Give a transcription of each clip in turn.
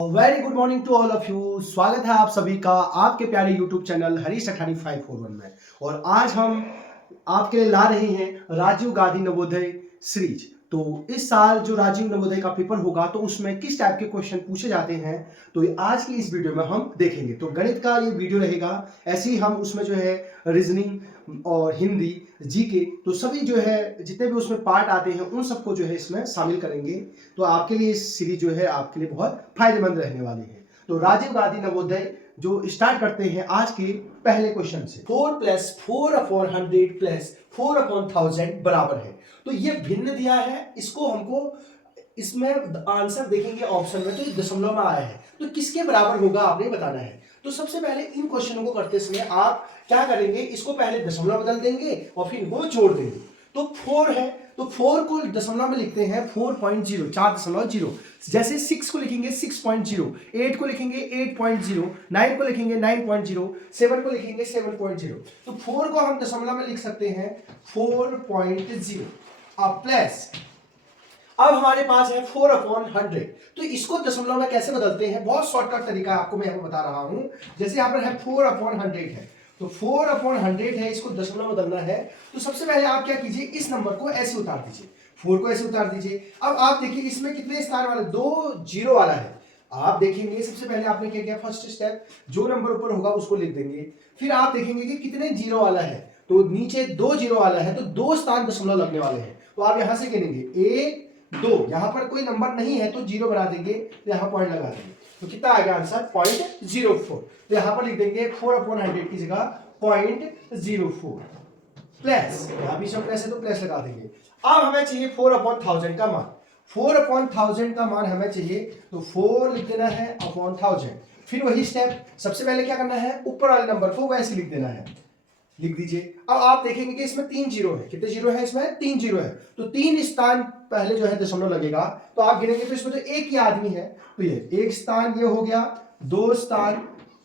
Very good morning to all of you. स्वागत है आप सभी का आपके प्यारे यूट्यूब चैनल हरीश 541 में। और आज हम आपके लिए ला रहे हैं राजीव गांधी नवोदय सीरीज। तो इस साल जो राजीव नवोदय का पेपर होगा तो उसमें किस टाइप के क्वेश्चन पूछे जाते हैं तो आज की इस वीडियो में हम देखेंगे। तो गणित का ये वीडियो रहेगा, ऐसे ही हम उसमें जो है रीजनिंग और हिंदी, जीके, तो सभी जो है जितने भी उसमें पार्ट आते हैं उन सबको जो है इसमें शामिल करेंगे। तो आपके लिए इस सीरीज जो है आपके लिए बहुत फायदेमंद रहने वाली है। तो राजीव गांधी नवोदय जो स्टार्ट करते हैं आज के पहले क्वेश्चन से। 4 प्लस 4/100 प्लस 4/1000 बराबर है। तो ये भिन्न दिया है, इसको हमको इसमें आंसर देखेंगे ऑप्शन में तो ये दशमलव में आया है, तो किसके बराबर होगा आपने बताना है। तो सबसे पहले इन क्वेश्चनों को करते समय आप क्या करेंगे, इसको पहले दशमलव बदल देंगे और फिर वो जोड़ देंगे। तो 4 है तो 4 को दशमलव में लिखते हैं 4.0, 4.0। जैसे 6 को लिखेंगे 6.0, 8 को लिखेंगे 8.0, 9 को लिखेंगे 9.0, 7 को लिखेंगे 7.0। तो 4 को हम दशमलव में लिख सकते हैं 4.0। अब प्लस अब हमारे पास है 4/100। तो इसको दशमलव में कैसे बदलते हैं, बहुत शॉर्टकट तरीका आपको मैं यहाँ बता रहा हूं। जैसे यहाँ पर है 4/100 है, तो 4/100 है, इसको दशमलव में बदलना है। तो सबसे पहले आप क्या कीजिए, इस नंबर को ऐसे उतार दीजिए, 4 को ऐसे उतार दीजिए। अब आप देखिए इसमें कितने स्थान वाले, 2 जीरो वाला है। आप देखेंगे सबसे पहले आपने क्या किया, फर्स्ट स्टेप जो नंबर ऊपर होगा उसको लिख देंगे। फिर आप देखेंगे कि कितने जीरो वाला है, तो नीचे 2 जीरो वाला है, तो 2 स्थान दशमलव लगने वाले हैं। तो आप यहां से गिनेंगे 1 2, यहां पर कोई नंबर नहीं है तो जीरो बना देंगे, तो यहां पॉइंट लगा देंगे। तो कितना आ गया आंसर 0.04। तो यहां पर लिख देंगे 4/100 की जगह 0.04 प्लस, यहां भी सब प्लस है तो प्लस लगा देंगे। अब हमें चाहिए 4/1000 का मान। 4/1000 का मान हमें चाहिए, तो 4 लिख देना है अपॉन 1000। फिर वही स्टेप, सबसे पहले क्या करना है, ऊपर वाले नंबर को वैसे लिख देना है, लिख दीजिए। अब आप देखेंगे कि इसमें 3 जीरो है, कितने जीरो है इसमें, 3 जीरो है, तो 3 स्थान पहले जो है दशमलव लगेगा। तो आप गिनेंगे तो इसमें तो एक ही आदमी है, तो ये एक स्थान ये हो गया, 2 स्थान,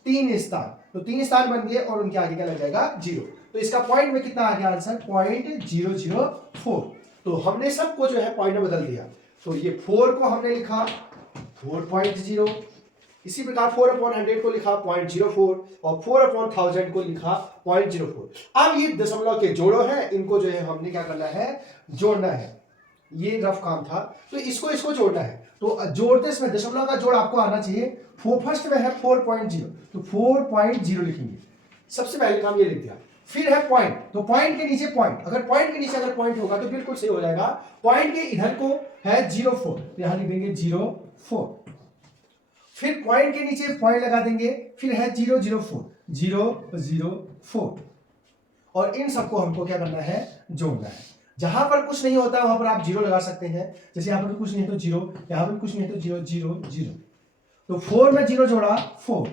3 स्थान, तो 3 स्थान बन गए और उनके आगे क्या लग जाएगा, जीरो। तो इसका पॉइंट में कितना आ गया आंसर 0.004। तो हमने सबको जो है पॉइंट में बदल दिया। तो ये 4 को हमने लिखा 4.0, इसी प्रकार 4/100 को लिखा 0.04 और 4/1000 को लिखा 0.04। अब ये दशमलव के जोड़ो है, इनको जो है हमने क्या करना है, जोड़ना है। ये रफ काम था, तो इसको जोड़ना है। तो जोड़ते समय दशमलव का जोड़ आपको आना चाहिए। फर्स्ट में है 4.0, तो 4.0 लिखेंगे, सबसे पहले काम ये लिख दिया। फिर है पॉइंट, तो पॉइंट के नीचे पॉइंट, अगर पॉइंट के नीचे अगर पॉइंट होगा तो बिल्कुल सही हो जाएगा। पॉइंट के इधर को है 0.4, तो यहां लिख देंगे 0.4। फिर पॉइंट के नीचे पॉइंट लगा देंगे, फिर है 0.04 और इन सबको हमको क्या करना है, जोड़ना है। जहां पर कुछ नहीं होता वहां पर आप जीरो लगा सकते हैं, जैसे यहां पर कुछ नहीं है तो जीरो, यहां पर कुछ नहीं है तो 0 0 0। तो 4 में 0 जोड़ा 4,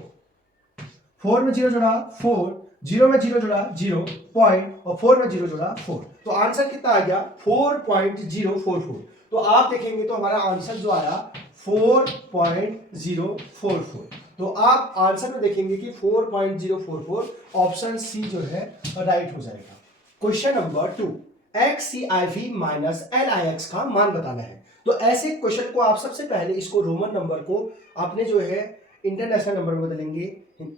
4 में 0 जोड़ा 4, 0 में 0 जोड़ा 0 पॉइंट और 4 में 0 जोड़ा 4। तो आंसर कितना आ गया 4.044। तो आप देखेंगे तो हमारा आंसर जो आया 4.044। तो आप आंसर में देखेंगे कि 4.044 ऑप्शन सी जो है राइट हो जाएगा। Question number 2, XCIV minus LIX का मान बताना है। तो ऐसे क्वेश्चन को आप सबसे पहले इसको रोमन नंबर को अपने जो है इंटरनेशनल नंबर में बदलेंगे,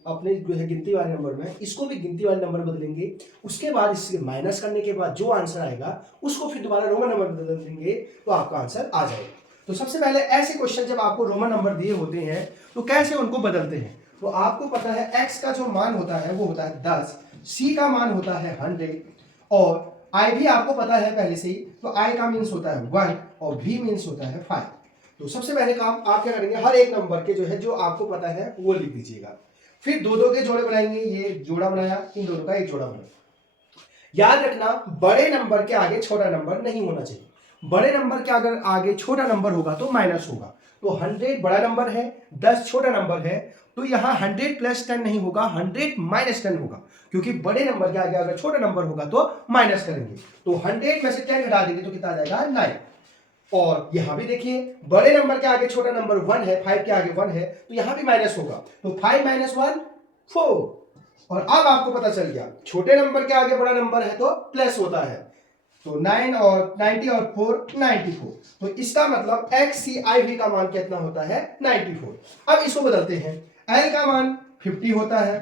अपने जो है गिनती वाले नंबर में, इसको भी गिनती वाले नंबर में बदलेंगे। उसके बाद इससे माइनस करने के बाद जो आंसर आएगा उसको फिर दोबारा रोमन नंबर में बदल देंगे, तो आपका आंसर आ जाएगा। तो सबसे पहले ऐसे क्वेश्चन जब आपको रोमन नंबर दिए होते हैं तो कैसे उनको बदलते हैं। तो आपको पता है x का जो मान होता है वो होता है 10, c का मान होता है 100 और i भी आपको पता है पहले से ही। तो i का मीन्स होता है 1 और v मीन्स होता है 5। तो सबसे पहले काम आप क्या करेंगे, हर एक नंबर के जो है जो आपको पता है वो लिख दीजिएगा। फिर दो दो के जोड़े बनाएंगे, ये जोड़ा बनाया, इन दोनों का एक जोड़ा बनाया। याद रखना बड़े नंबर के आगे छोटा नंबर नहीं होना चाहिए, बड़े नंबर के अगर आगे छोटा नंबर होगा तो माइनस होगा। तो 100 बड़ा नंबर है, 10 छोटा नंबर है, तो यहाँ 100 प्लस 10 नहीं होगा, 100 माइनस 10 होगा, क्योंकि बड़े नंबर के आगे अगर छोटा नंबर होगा तो माइनस करेंगे। तो 100 में से 10 घटा देंगे तो कितना आ जाएगा 9। और यहां भी देखिए बड़े नंबर के आगे छोटा नंबर 1 है, 5 के आगे 1 है, तो यहां भी माइनस होगा। तो 5 - 1 4। और अब आपको पता चल गया छोटे नंबर के आगे बड़ा नंबर है तो प्लस होता है, तो 9 और 90 और 4 94। तो इसका मतलब XCIV का मान कितना होता है 94। अब इसको बदलते हैं, L का मान 50 होता है,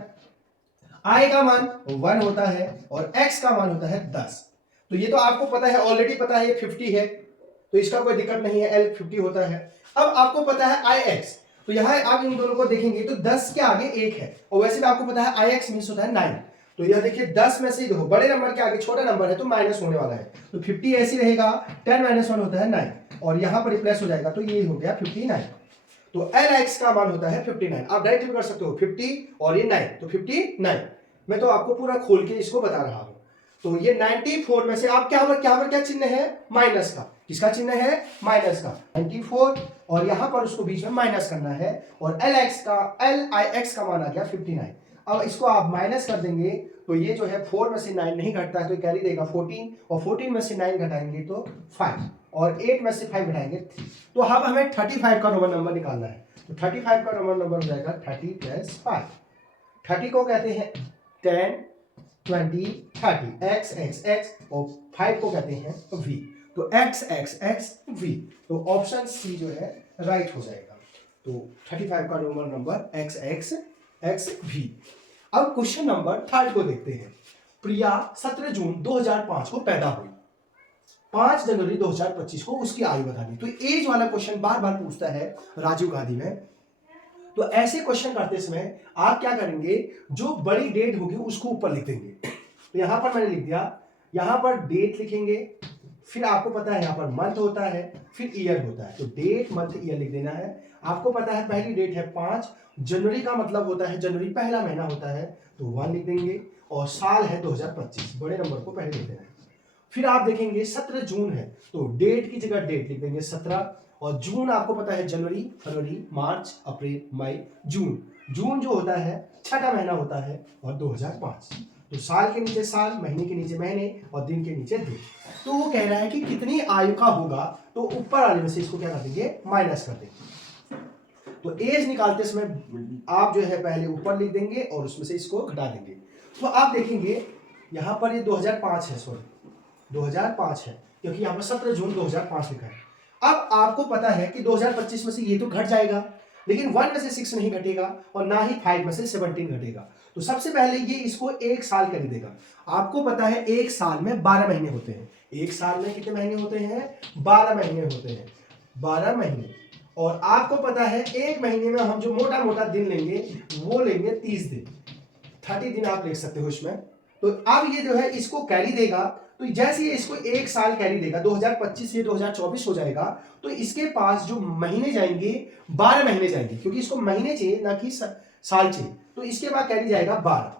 I का मान 1 होता है और X का मान होता है 10। तो ये तो आपको पता है, ऑलरेडी पता है ये 50 है, तो इसका कोई दिक्कत नहीं है, L 50 होता है। अब आपको पता है IX, तो यहाँ आप इन दोनों को देखेंगे तो 10 के आगे 1 है, और वैसे भी आपको पता है IX मीन्स होता है 9। तो यह देखिए 10 में से देखो बड़े नंबर के आगे छोटा नंबर है तो माइनस होने वाला है, तो 50 ऐसे रहेगा, 10 - 1 होता है 9 और यहाँ पर प्लस हो जाएगा, तो ये हो गया 59। तो LX का मान होता है 59। आप डायरेक्ट भी कर सकते हो 50 और ये 9, तो 59। मैं तो आपको पूरा खोल के इसको बता रहा हूं। तो ये 94 में से आप क्या चिन्ह है, माइनस का। किसका चिन्ह है, माइनस का। 94 और यहां पर उसको बीच में माइनस करना है, और LIX का मान आ गया 59। अब इसको आप माइनस कर देंगे तो ये जो है 4 में से 9 नहीं घटता है तो कैरी देगा 14, और 14 में से 9 घटाएंगे तो 5, और 8 में से 5 घटाएंगे 3। तो अब हमें 35 का रोमन नंबर निकालना है। तो 35 का रोमन नंबर हो जाएगा 30 + 5। 30 को कहते हैं 10, 20, 30, X X X, और 5 को कहते हैं V। तो X X X V, तो ऑप्शन सी जो है राइट हो जाएगा। तो 35 का Roman number X X X V। अब क्वेश्चन नंबर 3 को देखते हैं। प्रिया 17 जून 2005 को पैदा हुई, 5 जनवरी 2025 को उसकी आयु बता दी। तो एज वाला क्वेश्चन बार बार पूछता है राजीव गांधी में। तो ऐसे क्वेश्चन करते समय आप क्या करेंगे, जो बड़ी डेट होगी उसको ऊपर लिख देंगे। तो यहां पर मैंने लिख दिया, यहां पर डेट लिखेंगे, फिर आपको पता है यहां पर मंथ होता है, फिर ईयर होता है, तो डेट मंथ ईयर लिख देना है। आपको पता है पहली डेट है 5 जनवरी, का मतलब होता है जनवरी पहला महीना होता है, तो 1 लिख देंगे, और साल है 2025, बड़े नंबर को पहले लिख देना है। फिर आप देखेंगे 17 जून है, तो डेट की जगह डेट लिख देंगे 17, और जून आपको पता है जनवरी, फरवरी, मार्च, अप्रैल, मई, जून। जून जो होता है छठा महीना होता है, और 2005। तो साल के नीचे साल, महीने के नीचे महीने, और दिन के नीचे दिन। तो वो कह रहा है कि कितनी आयु का होगा, तो ऊपर वाले में से इसको क्या कर देंगे, माइनस कर देंगे। तो एज निकालते समय आप जो है पहले ऊपर लिख देंगे और उसमें से इसको घटा देंगे। तो आप देखेंगे यहां पर ये 2005 है, सॉरी 2005 है, क्योंकि यहां पर 17 जून 2005 लिखा है। अब आपको पता है कि 2025 में से ये तो घट जाएगा, लेकिन 1 में से 6 नहीं घटेगा, और ना ही 5 में से 17 घटेगा। तो सबसे पहले ये इसको एक साल कर देगा। आपको पता है एक साल में 12 महीने होते हैं। एक साल में कितने महीने होते हैं, 12 महीने होते हैं, 12 महीने। और आपको पता है एक महीने में हम जो मोटा मोटा दिन लेंगे वो लेंगे 30 दिन, 30 दिन आप लिख सकते हो इसमें। तो अब ये जो है इसको कैरी देगा, तो जैसे ये इसको एक साल कैरी देगा, 2025 से 2024 हो जाएगा, तो इसके पास जो महीने जाएंगे 12 महीने जाएंगे, क्योंकि इसको महीने चाहिए ना कि साल चाहिए। तो इसके बाद कैरी जाएगा 12,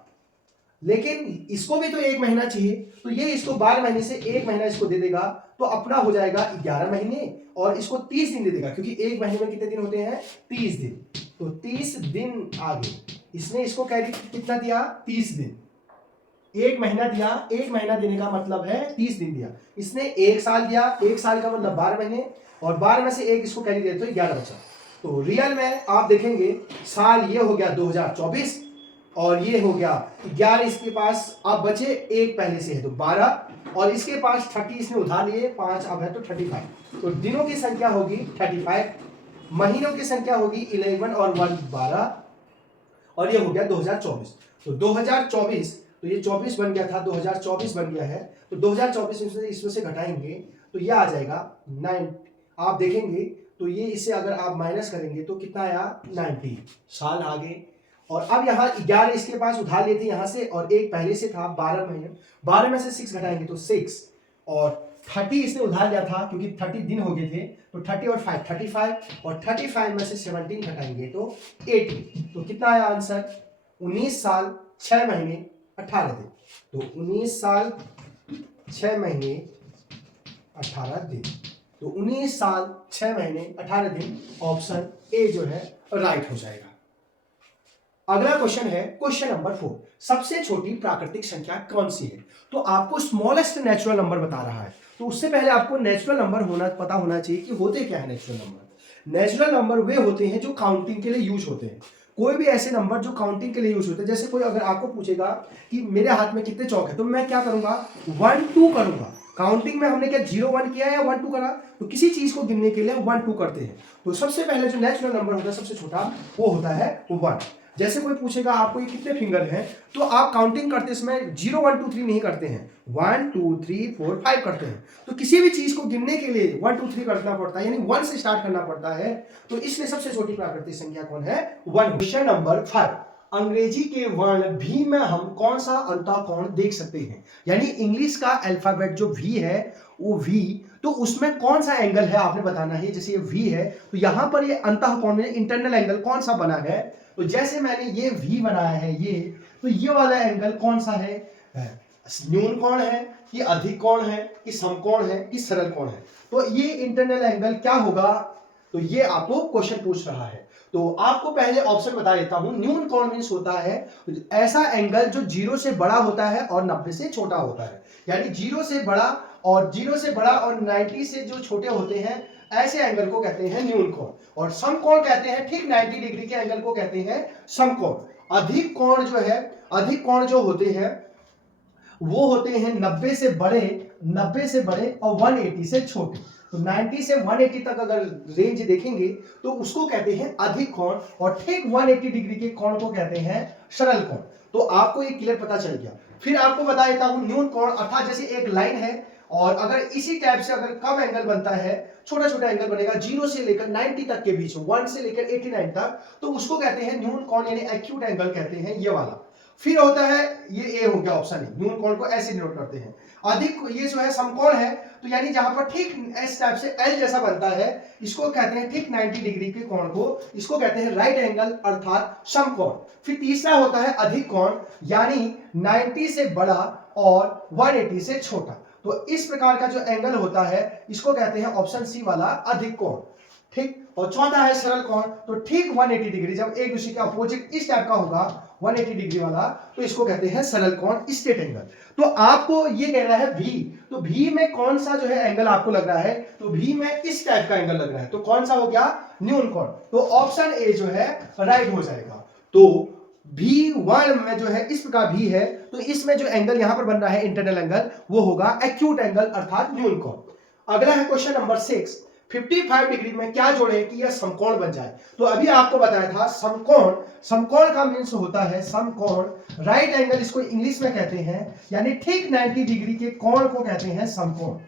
लेकिन इसको भी तो एक महीना चाहिए, तो ये इसको 12 महीने से एक महीना इसको दे देगा, तो अपना हो जाएगा 11 महीने, और इसको 30 दिन दे देगा, क्योंकि एक महीने में कितने दिन होते हैं, 30 दिन। तो 30 दिन आगे इसने इसको कैरी कितना दिया, 30 दिन। एक महीना दिया, एक महीना देने का मतलब है 30 दिन दिया। इसने एक साल दिया, एक साल का मतलब 12 महीने, और 12 में से एक इसको कैरी दे तो 11 बचा। तो रियल में आप देखेंगे साल ये हो गया 2024, और ये हो गया 11, इसके पास अब बचे एक पहले से है तो 12, और इसके पास 30 इसने उधार लिए, 5 अब है तो 35। तो दिनों की संख्या होगी 35, महीनों की संख्या होगी 11 और 1 12, और ये हो गया 2024। तो 2024, तो ये 24 बन गया था, 2024 बन गया है, तो 2024 इसमें से घटाएंगे तो ये आ जाएगा 9। आप देखेंगे तो ये इससे अगर आप माइनस करेंगे तो कितना आया, 90 साल आगे। और अब यहाँ 11 इसके पास उधार लेते यहाँ से, और एक पहले से था 12 महीने, 12 में से 6 घटाएंगे तो 6, और 30 इसने उधार लिया था क्योंकि 30 दिन हो गए थे, तो 30 और 5 35, और 35 में से 17 घटाएंगे तो 80। तो कितना आया आंसर, 19 साल 6 महीने 18 दिन। तो 19 साल 6 महीने 18 दिन, तो 19 साल 6 महीने 18 दिन, ऑप्शन ए जो है राइट हो जाएगा। अगला क्वेश्चन है क्वेश्चन नंबर 4, सबसे छोटी प्राकृतिक संख्या कौन सी है। तो आपको स्मॉलेस्ट नेचुरल नंबर बता रहा है, तो उससे पहले आपको नेचुरल नंबर पता होना चाहिए कि होते क्या है नेचुरल नंबर। नेचुरल नंबर वे होते हैं जो काउंटिंग के लिए यूज होते हैं। कोई भी ऐसे नंबर जो काउंटिंग के लिए यूज होते हैं, जैसे कोई अगर आपको पूछेगा कि मेरे हाथ में कितने चौक है, तो मैं क्या करूंगा, 1 2 करूंगा, काउंटिंग में हमने क्या 0 1 किया या 1 2 करा? तो किसी चीज को गिनने के लिए 1 2 करते हैं। तो सबसे पहले जो नेचुरल नंबर होता है सबसे छोटा वो होता है 1। जैसे कोई पूछेगा आपको ये कितने फिंगर हैं, तो आप काउंटिंग करते समय 0 1 2 3 नहीं करते हैं, 1 2 3 4 5 करते हैं। तो किसी भी चीज को गिनने के लिए 1 2 3 करना पड़ता है, यानी 1 से स्टार्ट करना पड़ता है। तो इसलिए सबसे छोटी प्राकृतिक संख्या कौन है? 1। क्वेश्चन नंबर 5, अंग्रेजी के वर्ण भी में हम कौन सा अंतःकोण देख सकते हैं? यानी इंग्लिश का अल्फाबेट जो वी है वो वी, तो उसमें कौन सा एंगल है आपने बताना है। जैसे ये वी है तो यहां पर ये अंतःकोण में इंटरनल एंगल कौन सा बना है? तो जैसे मैंने ये वी बनाया है ये, तो ये वाला एंगल कौन सा है? न्यून कोण है कि अधिक कोण है कि समकोण है कि सरल कोण है? तो ये इंटरनल एंगल क्या होगा? तो ये आपको क्वेश्चन पूछ रहा है। तो आपको पहले ऑप्शन बता देता हूं। न्यून कोण मींस होता है ऐसा एंगल जो 0 से बड़ा होता है और 90 से छोटा होता है। यानी 0 से बड़ा और 90 से जो छोटे होते हैं, ऐसे एंगल को कहते हैं न्यून कोण। और समकोण कहते हैं ठीक 90 डिग्री के एंगल को कहते हैं समकोण। अधिक कोण जो है, अधिक कोण जो होते हैं वो होते हैं 90 से बड़े और 180 से छोटे। तो 90 से 180 तक अगर रेंज देखेंगे तो उसको कहते हैं अधिक कोण, और ठीक 180 डिग्री के कोण को कहते हैं सरल कोण। तो आपको ये क्लियर पता चल गया। फिर आपको बता देता हूं न्यून कोण अर्थात जैसे एक लाइन है और अगर इसी टाइप से अगर कम एंगल बनता है, छोटा छोटा एंगल बनेगा 0 से लेकर 90 तक के बीच में, 1 से लेकर 89 तक, तो उसको कहते हैं न्यून कोण यानी एक्यूट एंगल कहते हैं ये वाला। फिर होता है ये ए हो गया ऑप्शन ए, न्यून कोण को ऐसे डिनोट करते हैं। अधिक ये जो है समकोण है, तो यानी जहां पर ठीक इस टाइप से एल जैसा बनता है, इसको कहते हैं ठीक 90 डिग्री के कोण को, इसको कहते हैं राइट एंगल अर्थात समकोण। फिर तीसरा होता है अधिक कोण, यानी 90 से बड़ा और 180 से छोटा। तो इस प्रकार का जो एंगल होता है इसको कहते हैं ऑप्शन सी वाला अधिक कोण, ठीक। और चौथा है सरल कोण, तो ठीक 180 डिग्री जब एक दूसरे के अपोजिट इस टाइप का होगा 180 डिग्री वाला, तो इसको कहते हैं सरल कोण स्ट्रेट एंगल। तो आपको ये कहना है भी, तो भी में कौन सा जो है एंगल आपको लग रहा है? तो भी में इस टाइप का एंगल लग रहा है, तो कौन सा हो गया? न्यून कोण। तो ऑप्शन ए जो है राइट हो जाएगा। तो भी वर्ण में जो है इस प्रकार भी है, तो इसमें जो एंगल यहां पर बन रहा है इंटरनल एंगल वो होगा एक्यूट एंगल अर्थात न्यून कोण। अगला है क्वेश्चन नंबर 6, 55 डिग्री में क्या जोड़े कि यह समकोण बन जाए? तो अभी आपको बताया था समकोण, समकोण का मीन्स होता है समकोण, राइट एंगल इसको इंग्लिश में कहते हैं, यानी ठीक 90 डिग्री के कोण को कहते हैं समकोण।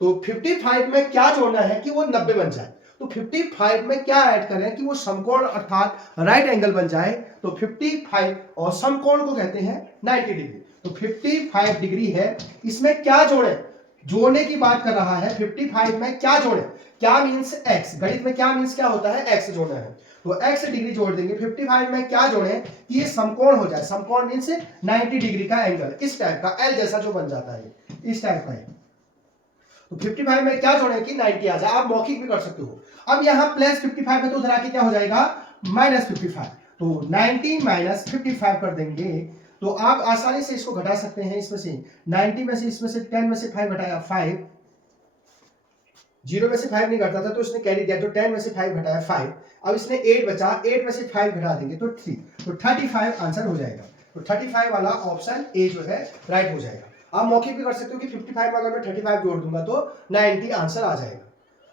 तो 55 में क्या जोड़ना है कि वो 90 बन जाए? तो 55 में क्या ऐड करें कि वो समकोण अर्थात राइट एंगल बन जाए? तो 55 और समकोण को कहते हैं 90 डिग्री। तो 55 डिग्री है, इसमें क्या जोड़े? जोड़ने की बात कर रहा है। 55 में क्या जोड़े? क्या मींस x, गणित में क्या मींस क्या होता है? x जोड़ना है, तो x डिग्री जोड़ देंगे। 55 में क्या जोड़े कि ये समकोण हो जाए? समकोण मींस 90 डिग्री का एंगल, इस टाइप का एल जैसा जो बन जाता है, इस टाइप का है। तो 55 में क्या जोड़े कि 90 आ जाए? आप मौखिक भी कर सकते हो। अब यहाँ प्लस 55 है तो उधर आके क्या हो जाएगा? माइनस 55। तो 90 माइनस 55 कर देंगे तो आप आसानी से इसको घटा सकते हैं। इसमें से 90 में से इसमें से 10 में से 5 घटाया 5, 0 में से 5 नहीं घटता था तो इसने कैरी दिया, तो 10 में से 5 घटाया 5। अब इसने 8 बचा, 8 में से 5 घटा देंगे तो 3, तो 35 आंसर हो जाएगा। तो 35 वाला ऑप्शन ए जो है राइट हो जाएगा। आप मौखिक भी कर सकते हो कि 55 में अगर मैं 35 जोड़ दूंगा तो 90 आंसर आ जाएगा।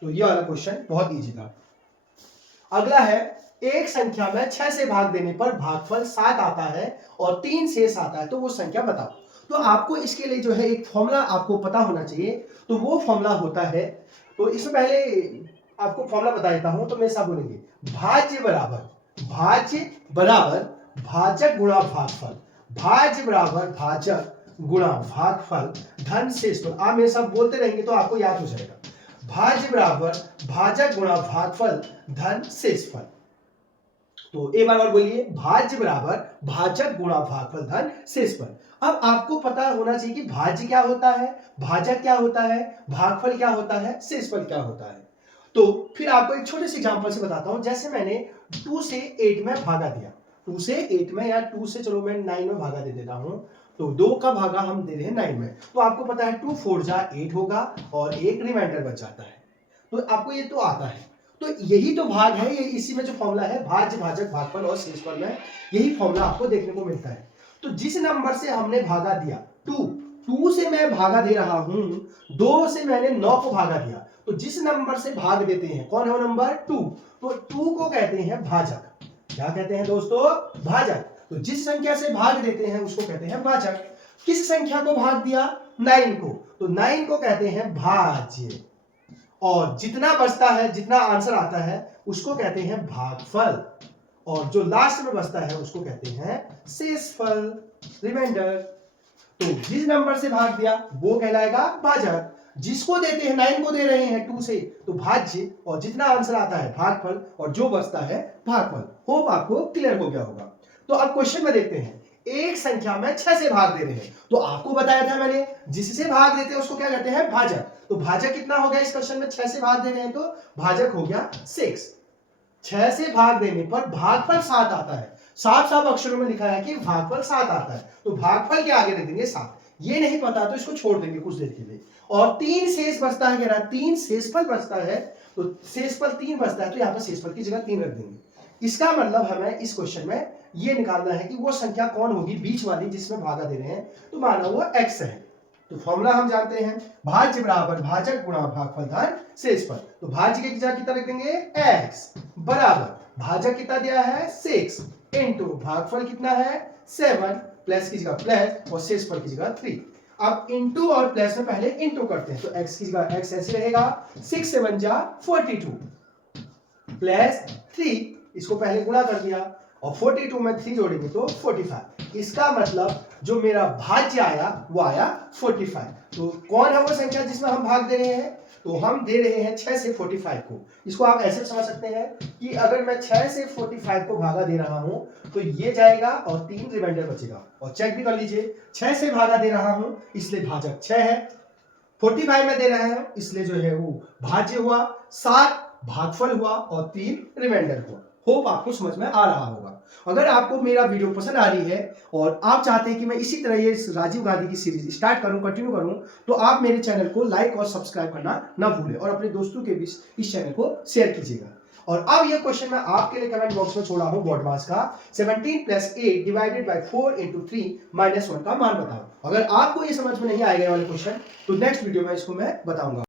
तो ये वाला क्वेश्चन बहुत इजी था। अगला है, एक संख्या में 6 से भाग देने पर भागफल 7 आता है और 3 शेष आता है, तो वो संख्या बताओ। तो आपको इसके लिए जो है एक फॉर्मूला आपको पता होना चाहिए। तो वो फॉर्मूला होता है, तो इसमें पहले आपको फॉर्मूला बता देता हूं, तो मेरे साथ बोलेंगे भाज्य बराबर भाजक गुणा भागफल, भाज्य बराबर भाजक गुणा भागफल धन शेषफल। आप मेरे साथ बोलते रहेंगे तो आपको याद हो जाएगा। भाज्य बराबर भाजक गुणा भागफल धन शेषफल। तो एक बार और बोलिए, भाज्य बराबर भाजक गुणा भागफल धन शेषफल। अब आपको पता होना चाहिए कि भाज्य क्या होता है, भाजक क्या होता है, भागफल क्या होता है, शेषफल क्या होता है। तो फिर आपको एक छोटे से एग्जांपल से बताता हूं। जैसे मैंने 2 से 8 में भागा दिया, 2 से 8 में या 2 से चलो मैं 9 में भागा दे देता हूं, तो 2 का भागा हम दे रहे हैं 9 में। तो आपको पता है 2 4 जा 8 होगा और एक रिमाइंडर बच जाता है। तो आपको ये तो आता है। तो यही तो भाग है, ये इसी में जो फॉर्मूला है भाज्य भाजक भागफल और शेषफल में यही फॉर्मूला आपको देखने को मिलता है। तो जिस नंबर से हमने भागा दिया 2, 2 से मैं भागा दे रहा हूं, 2 से मैंने 9 को भागा दिया, तो जिस नंबर से भाग देते हैं, कौन है वो नंबर 2, तो 2 को कहते हैं भाजक। क्या कहते हैं दोस्तों? भाजक। तो जिस संख्या से भाग देते हैं उसको कहते हैं भाजक। किस संख्या को भाग दिया? 9 को, तो 9 को कहते हैं भाज्य। और जितना बचता है, जितना आंसर आता है उसको कहते हैं भागफल, और जो लास्ट में बचता है उसको कहते हैं शेषफल, रिमाइंडर। तो जिस नंबर से भाग दिया वो कहलाएगा भाजक, जिसको देते हैं 9 को दे रहे हैं 2 से, तो भाज्य, और जितना आंसर आता है भागफल, और जो बचता है भागफल। होप आपको क्लियर हो गया होगा। तो अब क्वेश्चन में देखते हैं, एक संख्या में 6 से भाग दे रहे हैं, तो आपको बताया था मैंने जिससे भाग देते हैं उसको क्या कहते हैं? भाजक। तो भाजक कितना हो गया इस क्वेश्चन में? 6 से भाग दे रहे हैं तो भाजक हो गया 6। 6 से भाग देने पर भागफल 7 आता है। साफ साफ अक्षरों में लिखा है कि भागफल 7 आता है, तो भागफल के आगे लिख देंगे 7। ये नहीं पता तो इसको छोड़ देंगे कुछ देर के लिए। और 3 शेष बचता है, कह रहा है 3 शेषफल बचता है, तो शेषफल 3 बचता है, तो यहाँ पर शेषफल की जगह 3 रख देंगे। इसका मतलब हमें इस क्वेश्चन में ये निकालना है कि वो संख्या कौन होगी बीच वाली जिसमें भागा दे रहे हैं, तो माना वो x है। तो फॉर्मूला हम जानते हैं, भाज्य बराबर भाजक गुणा भागफल धन शेषफल। तो भाज्य की जगह कितना रख देंगे? x बराबर भाजक कितना दिया है? 6 इंटू भागफल कितना है? 7, प्लस की जगह प्लस और शेषफल की जगह 3। अब इंटू और प्लस में पहले इंटू करते हैं, तो x की जगह x ऐसे रहेगा, 6 से 1 जा 42 प्लस 3, इसको पहले गुणा कर दिया, और 42 में 3 जोड़ेंगे तो 45। इसका मतलब जो मेरा भाज्य आया वो आया 45। तो कौन है वो संख्या जिसमें हम भाग दे रहे हैं? तो हम दे रहे हैं 6 से 45 को। इसको आप ऐसे समझ सकते हैं कि अगर मैं 6 से 45 को भागा दे रहा हूं तो ये जाएगा और 3 रिमाइंडर बचेगा। और चेक भी कर लीजिए, 6 से भागा दे रहा हूं इसलिए भाजक 6 है, 45 में दे रहा है इसलिए जो है वो भाज्य हुआ, 7 भागफल हुआ और 3 रिमाइंडर हुआ। होप आपको समझ में आ रहा होगा। अगर आपको मेरा वीडियो पसंद आ रही है और आप चाहते हैं कि मैं इसी तरह ये राजीव गांधी की सीरीज स्टार्ट करूं, कंटिन्यू करूं, तो आप मेरे चैनल को लाइक और सब्सक्राइब करना ना भूलें और अपने दोस्तों के बीच इस चैनल को शेयर कीजिएगा। और अब ये क्वेश्चन मैं आपके लिए कमेंट बॉक्स में छोड़ा हूं बोर्ड मास का, 17 + 8 डिवाइडेड बाय 4 × 3 - 1 का मान बताओ। अगर आपको ये समझ में नहीं आएगा वाला क्वेश्चन तो नेक्स्ट वीडियो में इसको मैं बताऊंगा।